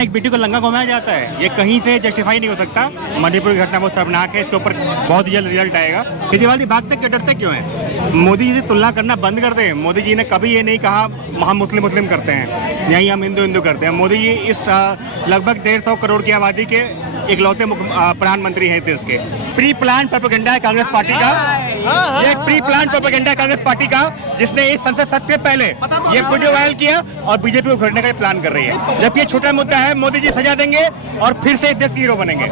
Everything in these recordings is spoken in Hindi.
एक बेटी को लंगा घुमाया जाता है, ये कहीं से जस्टिफाई नहीं हो सकता। मणिपुर की घटना बहुत शर्मनाक है, इसके ऊपर बहुत जल्द रिजल्ट आएगा। केजरीवाल जी भागते क्यों, डरते क्यों हैं? मोदी जी से तुलना करना बंद कर दें। मोदी जी ने कभी ये नहीं कहा हम मुस्लिम करते हैं, यहीं हम हिंदू करते हैं। मोदी जी इस लगभग 150 करोड़ की आबादी के इकलौते प्रधानमंत्री हैं देश के। प्री प्लान प्रोपेगेंडा है कांग्रेस पार्टी का, ये प्री प्लान प्रोपेगेंडा है कांग्रेस पार्टी का, जिसने इस संसद सत्र के पहले ये वीडियो वायरल किया और बीजेपी को घेरने का प्लान कर रही है। जबकि ये छोटा मुद्दा है, मोदी जी सजा देंगे और फिर से देश के हीरो बनेंगे।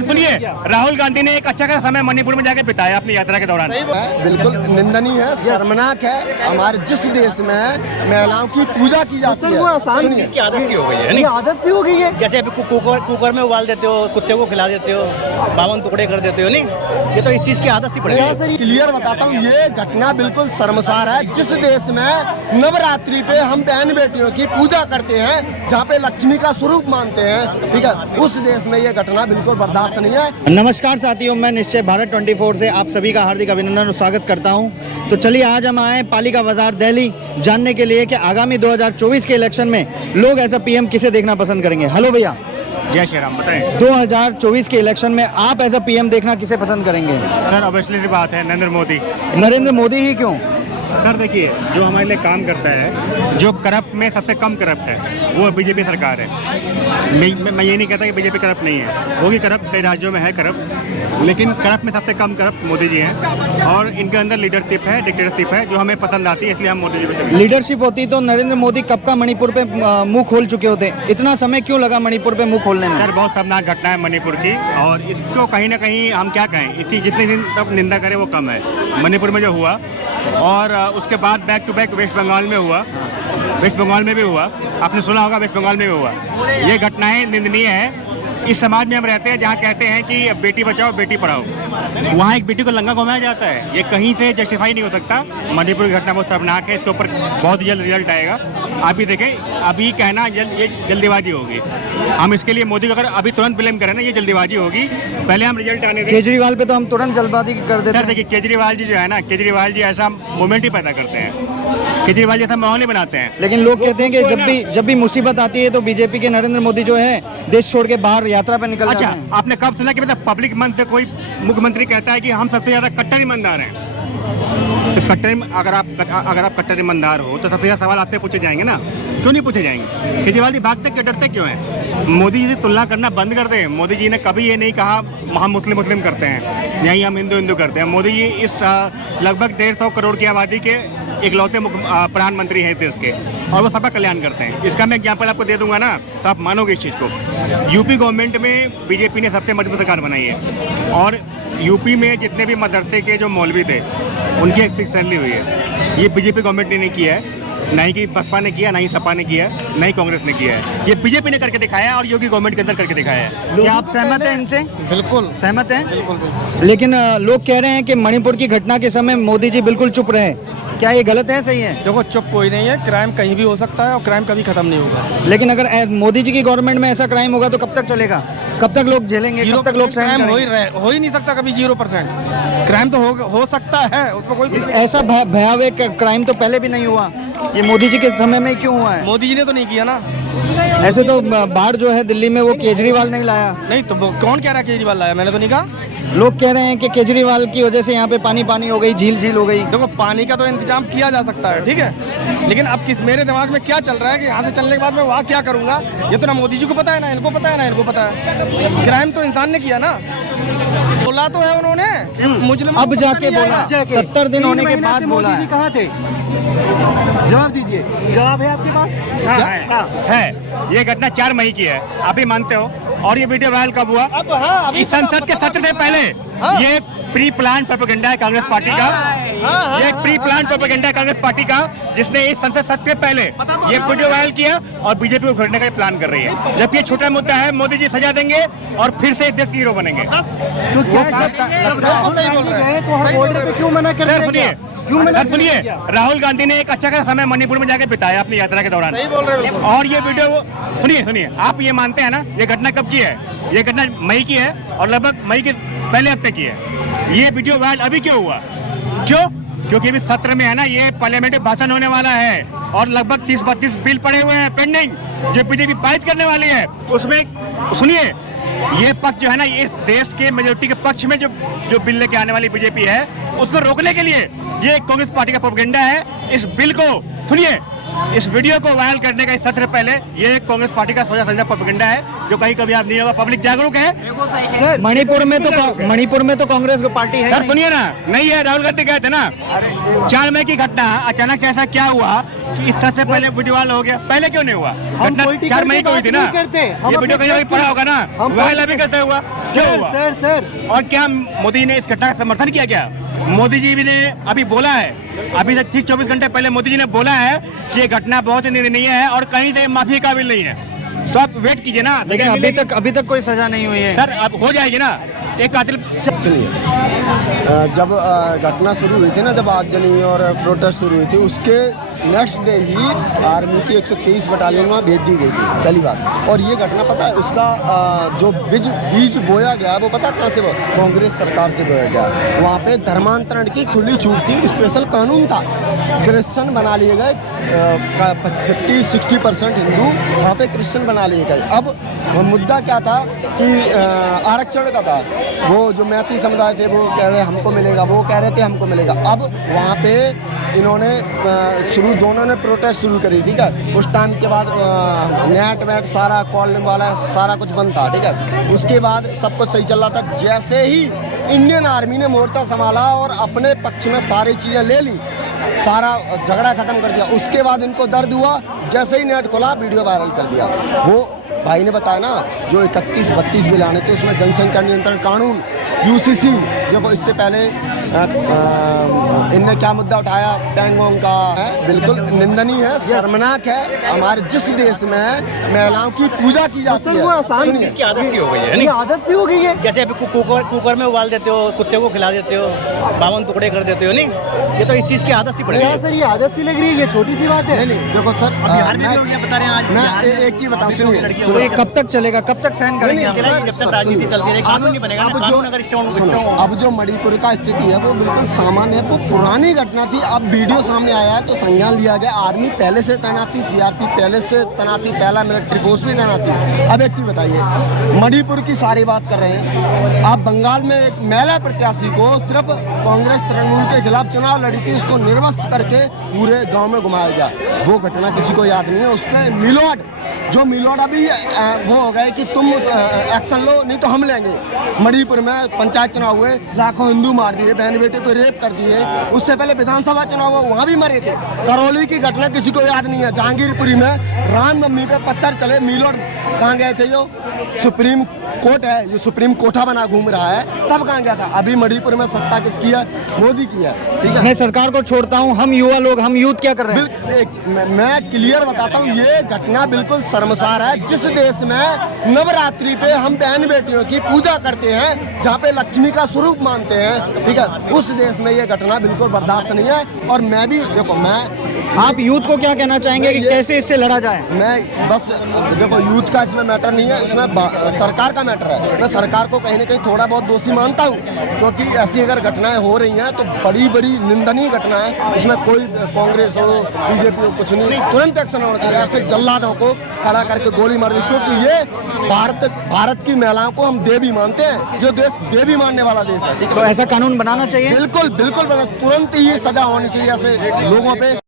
सुनिए, राहुल गांधी ने एक अच्छा खासा समय मणिपुर में जाकर बिताया अपनी यात्रा के दौरान। बिल्कुल निंदनीय है, शर्मनाक है। हमारे जिस देश में महिलाओं की पूजा की जाती है, इसकी आदत सी हो गई है। आदत सी हो गई है। जैसे अभी कुकर में उबाल देते हो, कुत्ते को खिला देते हो, 52 टुकड़े कर देते हो, नहीं ये तो इस चीज की आदत सी पड़ गई। क्लियर बताता हूँ, ये घटना बिल्कुल शर्मसार है। जिस देश में नवरात्रि पे हम बहन बेटियों की पूजा करते हैं, जहाँ पे लक्ष्मी का स्वरूप मानते हैं, ठीक है, उस देश में ये घटना बिल्कुल बर्दाश्त नहीं है। नमस्कार साथियों, मैं निश्चय भारत 24 से आप सभी का हार्दिक अभिनंदन और स्वागत करता हूं। तो चलिए आज हम आए पालिका बाजार दिल्ली जानने के लिए कि आगामी 2024 के इलेक्शन में लोग ऐसा पीएम किसे देखना पसंद करेंगे। हेलो भैया, जय श्री राम। बताएं 2024 के इलेक्शन में आप ऐसा पीएम देखना किसे पसंद करेंगे? सर, ऑब्वियसली सी बात है नरेंद्र मोदी। नरेंद्र मोदी ही क्यों? सर देखिए, जो हमारे लिए काम करता है, जो करप्ट में सबसे कम करप्ट है, वो बीजेपी सरकार है। मैं ये नहीं कहता कि बीजेपी करप्ट नहीं है, वो भी करप्ट कई राज्यों में है करप्ट, लेकिन करप्ट में सबसे कम करप्ट मोदी जी हैं। और इनके अंदर लीडरशिप है, डिक्टेटरशिप है, जो हमें पसंद आती है, इसलिए हम मोदी जी को। लीडरशिप होती तो नरेंद्र मोदी कब का मणिपुर पे मुंह खोल चुके होते। इतना समय क्यों लगा मणिपुर पे मुंह खोलने में? सर, बहुत शर्मनाक घटना है मणिपुर की, और इसको कहीं ना कहीं हम क्या कहें, इसकी जितनी दिन तक निंदा करें वो कम है। मणिपुर में जो हुआ, और उसके बाद back to back West Bengal में हुआ, वेस्ट बंगाल में भी हुआ, आपने सुना होगा वेस्ट बंगाल में भी हुआ। ये घटनाएं निंदनीय है। इस समाज में हम रहते हैं जहाँ कहते हैं कि बेटी बचाओ बेटी पढ़ाओ, वहाँ एक बेटी को लंगा घुमाया जाता है, ये कहीं से जस्टिफाई नहीं हो सकता। मणिपुर की घटना बहुत शर्मनाक है, इसके ऊपर बहुत जल्द रिजल्ट आएगा। आप भी देखें, अभी कहना ये जल्दीबाजी होगी। हम इसके लिए मोदी को अगर अभी तुरंत ब्लेम करें ना, ये जल्दीबाजी होगी। पहले हम रिजल्ट आने दें। केजरीवाल पे तो हम तुरंत जल्दबाजी कर देते हैं। सर देखिए, केजरीवाल जी जो है ना, केजरीवाल जी ऐसा मोमेंट ही पैदा करते हैं, केजरीवाल जैसा माहौल ही बनाते हैं। लेकिन लोग कहते हैं कि जब भी मुसीबत आती है तो बीजेपी के नरेंद्र मोदी जो है देश छोड़ के बाहर यात्रा पे निकल जाते हैं। आपने कब सुना कि मतलब पब्लिक मन से कोई मुख्यमंत्री कहता है कि हम सबसे ज्यादा कट्टर ईमानदार हैं? तो अगर आप कट्टर ईमानदार हो तो सबसे ज्यादा सवाल आपसे पूछे जाएंगे ना, क्यों नहीं पूछे जाएंगे? केजरीवाल जी भागते क्यों, डरते क्यों हैं? मोदी जी से तुलना करना बंद कर दें। मोदी जी ने कभी ये नहीं कहा हम मुस्लिम करते हैं, यहीं हम हिंदू करते हैं। मोदी जी इस लगभग 150 करोड़ की आबादी के इकलौते प्रधानमंत्री हैं देश के, और वो सबका कल्याण करते हैं। इसका मैं एग्जाम्पल आपको दे दूंगा ना, तो आप मानोगे इस चीज़ को। यूपी गवर्नमेंट में बीजेपी ने सबसे मजबूत सरकार बनाई है, और यूपी में जितने भी मदरसे के जो मौलवी थे उनकी एक फिक्स सैलरी हुई है। ये बीजेपी गवर्नमेंट ने नहीं किया है, नहीं कि बसपा ने किया, नहीं सपा ने किया, नहीं कांग्रेस ने किया है। ये बीजेपी ने करके दिखाया है, और योगी गवर्नमेंट के अंदर करके दिखाया है। क्या आप सहमत हैं इनसे? बिल्कुल सहमत हैं? बिल्कुल। लेकिन लोग कह रहे हैं कि मणिपुर की घटना के समय मोदी जी बिल्कुल चुप रहे। क्या ये गलत है, सही है? देखो, चुप कोई नहीं है, क्राइम कहीं भी हो सकता है और क्राइम कभी खत्म नहीं होगा। लेकिन अगर मोदी जी की गवर्नमेंट में ऐसा क्राइम होगा तो कब तक चलेगा? कब तक लोग झेलेंगे? कब तक लोग सहन क्राइम करेंगे? हो ही नहीं सकता कभी 0%। क्राइम तो हो सकता है, उसमें कोई ऐसा भयावह क्राइम तो पहले भी नहीं हुआ, ये मोदी जी के समय में क्यों हुआ है? मोदी जी ने तो नहीं किया ना। ऐसे तो बाढ़ जो है दिल्ली में वो केजरीवाल नहीं लाया। नहीं तो कौन कह रहा है केजरीवाल लाया? मैंने तो नहीं कहा। लोग कह रहे हैं कि केजरीवाल की वजह से यहाँ पे पानी हो गई, झील हो गई। देखो, पानी का तो इंतजाम किया जा सकता है, ठीक है, लेकिन अब मेरे दिमाग में क्या चल रहा है कि यहाँ से चलने के बाद मैं वहाँ क्या करूँगा, ये तो ना मोदी जी को पता है, ना इनको पता है, ना इनको पता है। क्राइम तो इंसान ने किया ना, बोला तो है उन्होंने मुजरिम। अब जाके बोला, 70 दिन होने के बाद बोला है। कहाँ थे? जवाब दीजिए, जवाब है आपके पास? है। ये घटना 4 मई की है, आप ही मानते हो। और ये वीडियो वायरल कब हुआ? इस संसद के सत्र से पहले। ये प्री प्लान प्रोपेगेंडा है कांग्रेस पार्टी का, ये प्री प्लान प्रोपेगेंडा है कांग्रेस पार्टी का, जिसने इस संसद सत्र के पहले ये वीडियो वायरल किया और बीजेपी को घेरने का प्लान कर रही है। जबकि ये छोटा मुद्दा है, मोदी जी सजा देंगे और फिर से देश के हीरो बनेंगे। सर सुनिए, राहुल गांधी ने एक अच्छा खासा समय मणिपुर में जाकर बिताया अपनी यात्रा के दौरान। और ये वीडियो सुनिए, आप ये मानते हैं ना, ये घटना कब की है? ये घटना मई की है, और लगभग मई के पहले हफ्ते की है। ये वीडियो वायरल अभी क्यों हुआ? क्यों? क्योंकि अभी सत्र में है ना, ये पार्लियामेंट्री भाषण होने वाला है और लगभग 30-32 बिल पड़े हुए हैं पेंडिंग, जो बीजेपी पारित करने वाली है। उसमें सुनिए, ये पक्ष जो है ना, इस देश के मेजोरिटी के पक्ष में जो बिल लेके आने वाली बीजेपी है, उसको रोकने के लिए ये कांग्रेस पार्टी का प्रोपेगेंडा है। इस बिल को सुनिए, इस वीडियो को वायरल करने का इस सत्र पहले ये कांग्रेस पार्टी का सोचा समझा प्रोपेगेंडा है, जो कहीं कभी आप नहीं होगा। पब्लिक जागरूक है। मणिपुर में तो कांग्रेस की पार्टी है। सर सुनिए ना, नहीं है, राहुल गांधी गए थे ना 4 मई की घटना, अचानक ऐसा क्या हुआ कि इस तरह से पहले वीडियो वायरल हो गया? पहले क्यों नहीं हुआ? घटना 4 मई को हुई थी ना, ये वीडियो कहीं कहीं पड़ा होगा ना, वायरल अभी कैसे हुआ, क्यों हुआ? सर और क्या मोदी जी ने इस घटना का समर्थन किया? क्या मोदी जी ने अभी बोला है, अभी तक ठीक 24 घंटे पहले मोदी जी ने बोला है कि ये घटना बहुत ही निंदनीय है और कहीं से माफी काबिल नहीं है। तो आप वेट कीजिए ना। लेकिन अभी तक कोई सजा नहीं हुई है सर, अब हो जाएगी ना। एक कातिल सुनिए, जब घटना शुरू हुई थी ना, जब आगजनी और प्रोटेस्ट शुरू हुई थी, उसके नेक्स्ट डे ही आर्मी की 123 बटालियन वहाँ भेज दी गई थी, पहली बात। और ये घटना पता है, उसका जो बीज बोया गया वो पता कहाँ से? कांग्रेस सरकार से बोया गया। वहाँ पे धर्मांतरण की खुली छूट थी, स्पेशल कानून था, क्रिश्चियन बना लिए गए, 50-60% हिंदू वहाँ पे क्रिश्चियन बना लिए गए। अब मुद्दा क्या था कि आरक्षण का था। वो जो मैथिली समुदाय थे वो कह रहे हमको मिलेगा, वो कह रहे थे हमको मिलेगा। अब वहाँ पे इन्होंने दोनों ने प्रोटेस्ट शुरू करी, ठीक है। उस टाइम के बाद नेट वेट सारा कॉल वाला सारा कुछ बंद था, ठीक है। उसके बाद सब कुछ सही चल रहा था। जैसे ही इंडियन आर्मी ने मोर्चा संभाला और अपने पक्ष में सारी चीज़ें ले ली, सारा झगड़ा खत्म कर दिया, उसके बाद इनको दर्द हुआ, जैसे ही नेट खोला वीडियो वायरल कर दिया। वो भाई ने बताया ना, जो 31-32 बिल आने थे उसमें जनसंख्या नियंत्रण कानून, यूसीसी, देखो इससे पहले इनने क्या मुद्दा उठाया, पैंगोंग का है, बिल्कुल निंदनीय है, शर्मनाक है। हमारे जिस देश में महिलाओं की पूजा की जाती है, इसकी आदत सी हो गई है, आदत सी हो गई है। जैसे अभी कुकर में उबाल देते हो, कुत्ते को खिला देते हो, 52 टुकड़े कर देते हो, नहीं, ये तो इस चीज की आदत सी पड़ गई है। सर, ये आदत सी लग रही है, ये छोटी सी बात है। नहीं देखो सर, बता रहे हैं आज मैं एक चीज बताऊं, सुनिए, तो ये कब तक चलेगा, कब तक सहन करेंगे? जब तक राजनीति चलती रहे, कानून नहीं बनेगा ना, कानून अगर स्ट्रॉन्ग अब जो मणिपुर का स्थिति है वो बिल्कुल सामान्य है, वो पुरानी घटना थी। अब वीडियो सामने आया है तो संज्ञान लिया गया। आर्मी पहले से तैनात थी, सीआरपी पहले से तैनात थी, पहला मिलिट्री फोर्स भी तैनात थी। अब एक चीज बताइए, मणिपुर की सारी बात कर रहे हैं आप। बंगाल में एक महिला प्रत्याशी को सिर्फ कांग्रेस तृणमूल के खिलाफ चुनाव लड़ी थी, उसको निर्वस्त करके पूरे गाँव में घुमाया गया। वो घटना किसी को याद नहीं है। उस पर मिलोड अभी वो हो गए कि तुम एक्शन लो, नहीं तो हम लेंगे। मणिपुर में पंचायत चुनाव हुए, लाखों हिंदू मार दिए, बहन बेटे को रेप कर दिए। उससे पहले विधानसभा चुनाव हुआ, वहाँ भी मरे थे। करौली की घटना किसी को याद नहीं है। जहांगीरपुरी में रामनवमी पे पत्थर चले, मिलोड कहाँ गए थे? जो सुप्रीम कोर्ट है, जो सुप्रीम कोठा बना घूम रहा है, तब कहाँ गया था? अभी मणिपुर में सत्ता किसकी है? मोदी की है, ठीक है। मैं सरकार को छोड़ता हूँ, हम युवा लोग, हम यूथ क्या कर रहे हैं? मैं क्लियर बताता हूँ, ये घटना बिल्कुल शर्मसार है। जिस देश में नवरात्रि पे हम बहन बेटियों की पूजा करते हैं, जहाँ पे लक्ष्मी का स्वरूप मानते हैं, ठीक है, उस देश में ये घटना बिल्कुल बर्दाश्त नहीं है। और मैं भी देखो, आप यूथ को क्या कहना चाहेंगे कि कैसे इससे लड़ा जाए? मैं बस देखो, यूथ का इसमें मैटर नहीं है, इसमें सरकार का मैटर है। मैं सरकार को कहीं ना कहीं थोड़ा बहुत दोषी मानता हूँ, क्योंकि ऐसी अगर घटनाएं हो रही हैं तो बड़ी बड़ी निंदनीय घटना है। उसमें कोई कांग्रेस हो, बीजेपी हो, कुछ नहीं, तुरंत एक्शन होना चाहिए। ऐसे जल्लादों को खड़ा करके गोली मार दी, क्योंकि ये भारत की महिलाओं को हम देवी मानते हैं। जो देश देवी मानने वाला देश है, ठीक है। तो ऐसा कानून बनाना चाहिए, बिल्कुल बिल्कुल, तुरंत ही सजा होनी चाहिए ऐसे लोगों पे।